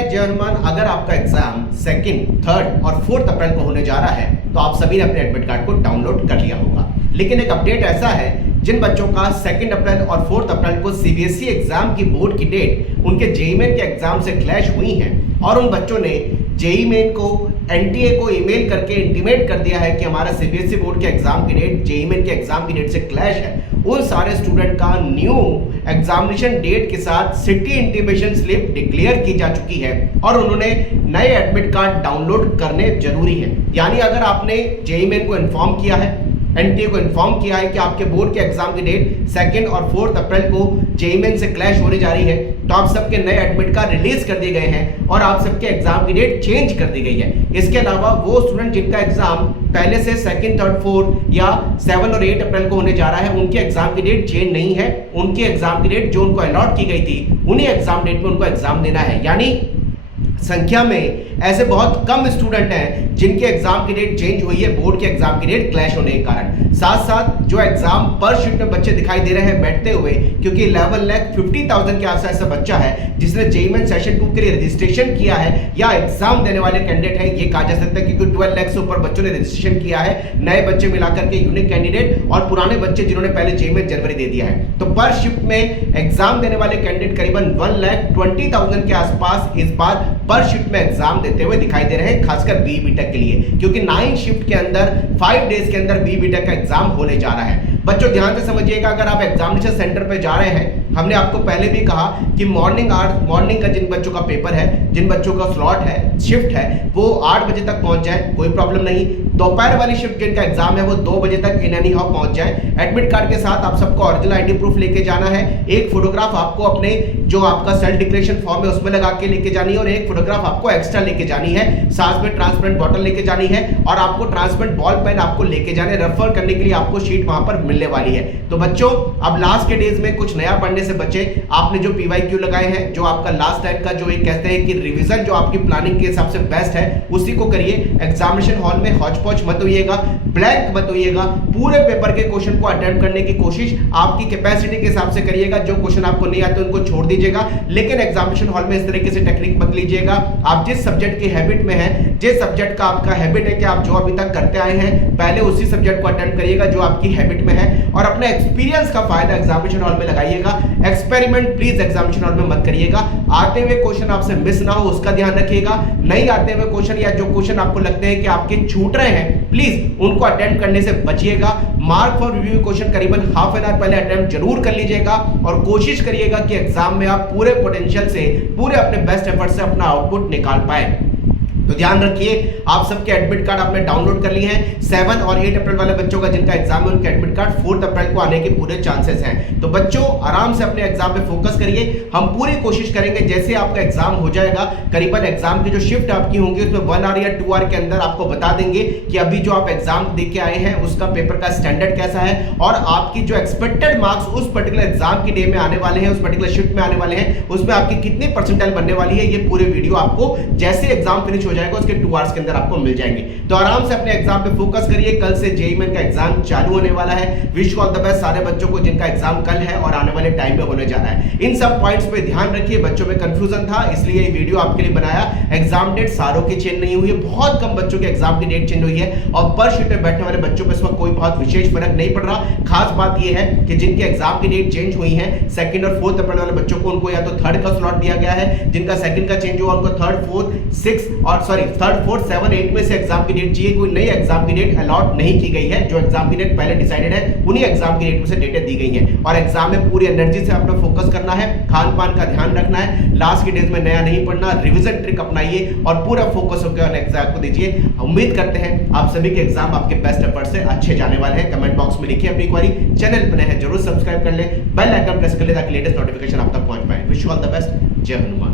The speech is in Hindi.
जय हनुमान। अगर आपका एग्जाम सेकंड, थर्ड और फोर्थ अप्रैल को होने जा रहा है तो आप सभी ने अपने एडमिट कार्ड को डाउनलोड कर लिया होगा। लेकिन एक अपडेट ऐसा है, जिन बच्चों का सेकंड अप्रैल और फोर्थ अप्रैल को सीबीएसई एग्जाम की बोर्ड की डेट उनके जेईई मेन के एग्जाम से क्लैश हुई है और उन बच्चों ने जेईई मेन को एनटीए को ईमेल करके इंटीमेट कर दिया है कि हमारा सीबीएसई बोर्ड के एग्जाम की डेट जेईई मेन के एग्जाम की डेट से क्लैश है, उन सारे स्टूडेंट का न्यू एग्जामिनेशन डेट के साथ सिटी इंटीमेशन स्लिप डिक्लेयर की जा चुकी है और उन्होंने नए एडमिट कार्ड डाउनलोड करने जरूरी है। यानी अगर आपने जेईई मेन को इन्फॉर्म किया है, एनटीए को इन्फॉर्म किया है कि आपके बोर्ड के एग्जाम की डेट सेकंड और फोर्थ अप्रैल को जेईई मेन से क्लैश होने जा रही है, तो आप सबके नए एडमिट कार्ड रिलीज कर दिए गए हैं और आप सबके एग्जाम की डेट चेंज कर दी गई है। इसके अलावा वो स्टूडेंट जिनका एग्जाम पहले से सेकंड, थर्ड, फोर्थ या 7 और 8 अप्रैल को होने जा रहा है, उनके एग्जाम की डेट चेंज नहीं है। उनकी एग्जाम की डेट जो उनको अलॉट की गई थी उन्हीं एग्जाम डेट में उनको एग्जाम देना है। यानी संख्या में ऐसे बहुत कम स्टूडेंट हैं जिनके एग्जाम की डेट चेंज हुई है बोर्ड के एग्जाम की डेट क्लैश होने के कारण। साथ साथ जो एग्जाम पर शीट में बच्चे दिखाई दे रहे हैं बैठते हुए, क्योंकि 11,50,000 के आसपास ऐसा बच्चा है जिसने जेईई मेन सेशन 2 के लिए रजिस्ट्रेशन किया है या एग्जाम देने वाले कैंडिडेट हैं, ये कहा जा सकता है, क्योंकि 12 लाख से ऊपर बच्चों ने रजिस्ट्रेशन किया है, नए बच्चे मिलाकर के यूनिक कैंडिडेट और पुराने बच्चे जिन्होंने पहले जेईई मेन जनवरी दे दिया है। तो पर शिफ्ट में एग्जाम देने वाले कैंडिडेट करीबन 1,20,000 के आसपास इस बार पर शिफ्ट में एग्जाम देते हुए दिखाई दे रहे हैं, खासकर बी बीटेक के लिए, क्योंकि 9 शिफ्ट के अंदर 5 डेज के अंदर बी बीटेक का एग्जाम होने जा रहा है। बच्चों ध्यान से समझिएगा, अगर आप एग्जामिनेशन सेंटर पे जा रहे हैं, हमने आपको पहले भी कहा कि मॉर्निंग का जिन बच्चों का पेपर है, जिन बच्चों का स्लॉट है, शिफ्ट है, वो 8 बजे तक पहुंच जाए, कोई प्रॉब्लम नहीं। दोपहर वाली शिफ्ट जिनका एग्जाम है वो 2 बजे तक इन एनी हाउ पहुंच जाए। एडमिट कार्ड के साथ आप सबको ओरिजिनल आईडी प्रूफ लेके जाना है, एक फोटोग्राफ आपको अपने जो आपका सेल्फ डिक्लेरेशन फॉर्म है उसमें लगा के लेके जानी है और एक फोटोग्राफ आपको एक्स्ट्रा लेके जानी है। साथ में ट्रांसपेरेंट बॉटल लेके जानी है और आपको ट्रांसपेरेंट बॉल पेन आपको लेके जाने, रेफर करने के लिए आपको शीट वहां पर मिलने वाली है। तो बच्चों अब लास्ट के डेज में कुछ नया पढ़ने से बचे। आपने जो पीवाईक्यू लगाए हैं, जो आपका लास्ट टाइम का जो एक कहते हैं कि रिवीजन जो आपकी प्लानिंग के हिसाब से बेस्ट है, उसी को करिए। एग्जामिनेशन हॉल में हौच पौच मत होइएगा, ब्लैंक मत होइएगा, पूरे पेपर के क्वेश्चन को अटेम्प्ट करने की कोशिश आपकी कैपेसिटी के हिसाब से करिएगा। जो क्वेश्चन आपको नहीं आते उनको छोड़ दीजिएगा, लेकिन एग्जामिनेशन हॉल में इस तरीके से टेक्निक मत लीजिएगा। आप जिस सब्जेक्ट की हैबिट में है, जिस सब्जेक्ट का आपका हैबिट है कि आप जो अभी तक करते आए हैं, पहले उसी सब्जेक्ट को अटेम्प्ट करिएगा जो आपकी हैबिट में है और अपने एक्सपीरियंस का फायदा एग्जामिनेशन हॉल में लगाइएगा। एक्सपेरिमेंट प्लीज एग्जामिनेशन हॉल में मत करिएगा। आते हुए क्वेश्चन आपसे मिस ना हो उसका ध्यान रखिएगा। नहीं आते हुए क्वेश्चन या जो क्वेश्चन आपको लगते हैं कि आपके छूट रहे हैं, प्लीज उनको अटेम्प्ट करने से बचिएगा। मार्क फॉर रिव्यू क्वेश्चन करीबन हाफ एन आवर पहले अटेम्प्ट जरूर कर लीजिएगा और कोशिश करिएगा कि एग्जाम में आप पूरे पोटेंशियल से, पूरे अपने बेस्ट एफर्ट से अपना आउटपुट निकाल पाए। तो ध्यान रखिए, आप सबके एडमिट कार्ड आपने डाउनलोड कर लिए हैं। 7 और 8 अप्रैल वाले बच्चों का जिनका एग्जाम है उनके एडमिट कार्ड 4 अप्रैल को आने के पूरे चांसेस हैं। तो बच्चों आराम से अपने एग्जाम पे फोकस करिए। हम पूरी कोशिश करेंगे जैसे आपका एग्जाम हो जाएगा, करीबन एग्जाम की जो शिफ्ट आपकी होंगी उसमें 1 आवर या 2 आवर के अंदर आपको बता देंगे कि अभी जो आप एग्जाम दे के आए हैं उसका पेपर का स्टैंडर्ड कैसा है और आपकी जो एक्सपेक्टेड मार्क्स उस पर्टिकुलर एग्जाम की डे में आने वाले हैं, उस पर्टिकुलर शिफ्ट में आने वाले हैं, उसमें आपकी कितनी परसेंटाइल बनने वाली है। ये पूरे वीडियो आपको जैसे एग्जाम फिनिश हो जाएगा उसके 2 आवर्स के अंदर आपको मिल जाएंगे। तो आराम से अपने एग्जाम पे फोकस करिए। कल से जेईई मेन का एग्जाम चालू होने वाला है। विश ऑल द बेस्ट सारे बच्चों को जिनका एग्जाम कल है और आने वाले टाइम में होने जा रहा है। इन सब पॉइंट्स पे ध्यान रखिए। बच्चों में कंफ्यूजन था इसलिए ये वीडियो आपके लिए बनाया। एग्जाम डेट सारों की चेंज नहीं हुई है, बहुत कम बच्चों के एग्जाम की डेट चेंज हुई है और पर शीट में बैठने वाले बच्चों पे इसमें कोई बहुत विशेष फर्क नहीं पड़ रहा। खास बात यह है कि जिनके एग्जाम की डेट चेंज हुई है, सेकंड और फोर्थ अप्रैल वाले बच्चों को उनको या तो थर्ड का स्लॉट दिया गया है, जिनका सेकंड का चेंज हुआ उनको थर्ड, फोर्थ, 7, 8 में से एग्जाम की डेट चाहिए। कोई नई एग्जाम की डेट अलॉट नहीं की गई है। जो एग्जाम की डेट पहले डिसाइडेड है उन्हीं एग्जाम की डेट में से डेटें दी गई हैं और एग्जाम में पूरी एनर्जी से आपको फोकस करना है, खान पान का ध्यान रखना है, लास्ट की डेज में नया नहीं पढ़ना, रिवीजन ट्रिक अपनाइए और पूरा फोकस होकर एग्जाम को दीजिए। उम्मीद करते हैं आप सभी के एग्जाम आपके बेस्ट एफर्ट से अच्छे जाने वाले हैं। कमेंट बॉक्स में लिखिए अपनी क्वेरी। चैनल पर नए हैं जरूर सब्सक्राइब कर ले, बेल आइकन प्रेस कर ले ताकि लेटेस्ट नोटिफिकेशन आप तक पहुंच पाए। Wish you all the best. जय हनुमान।